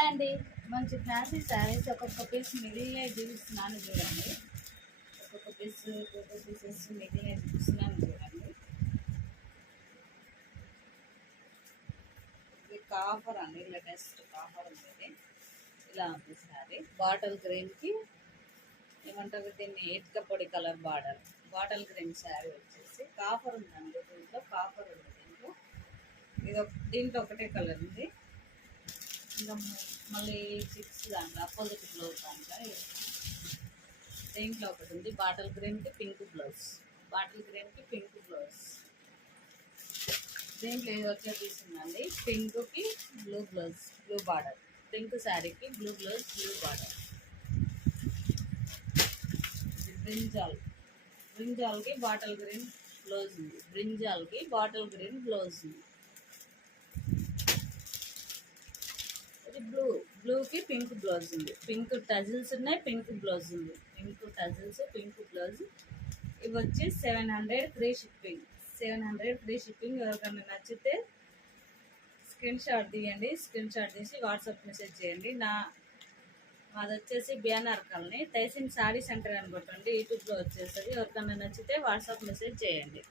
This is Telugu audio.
హాయ్ అండి, మంచి ఫ్యాన్సీ శారీస్ ఒక్కొక్క పీస్ మిగిలిన చూపిస్తున్నాను చూడండి. ఒక్కొక్క పీస్ పీసెస్ మిగిలిన చూపిస్తున్నాను చూడండి. ఇది కాఫర్ అండి, లేటెస్ట్ కాఫర్ ఉంది. ఇలా ఉంది శారీ. బాటిల్ గ్రీన్కి ఏమంటారు దీన్ని, ఇటుక పొడి కలర్ బాటిల్ గ్రీన్ శారీ వచ్చేసి కాఫర్ ఉందండి. దీంట్లో కాఫర్ ఉంది. దీంట్లో ఒకటే కలర్ ఉంది. ఇంకా మళ్ళీ 6 దాంట్లో అపోజిట్ బ్లౌజ్ దాంట్లో దీంట్లో ఒకటి ఉంది. బాటిల్ గ్రీన్కి పింక్ బ్లౌజ్, దీంట్లో ఇది వచ్చే తీసుకుందండి. పింక్కి blue blouse, blue border, pink శారీకి బ్లూ బ్లౌజ్, బ్లూ బార్డర్. బ్రింజాల్కి బాటిల్ గ్రీన్ బ్లౌజ్ ఉంది. ఇది బ్లూకి పింక్ బ్లౌజ్ ఉంది. పింక్ టజిల్స్ ఉన్నాయి, పింక్ బ్లౌజ్ ఉంది. Pink blouse. ఇవి వచ్చి 700 ఫ్రీ షిప్పింగ్. ఎవరికైనా నచ్చితే స్క్రీన్ షాట్ తీయండి. స్క్రీన్ షాట్ తీసి వాట్సాప్ మెసేజ్ చేయండి. మాది వచ్చేసి బిఎన్ఆర్ కాలనీ, తైసిన్ సారీ సెంటర్ అని కొట్టండి, యూట్యూబ్లో వచ్చేస్తుంది. ఎవరికైనా నచ్చితే వాట్సాప్ మెసేజ్ చేయండి.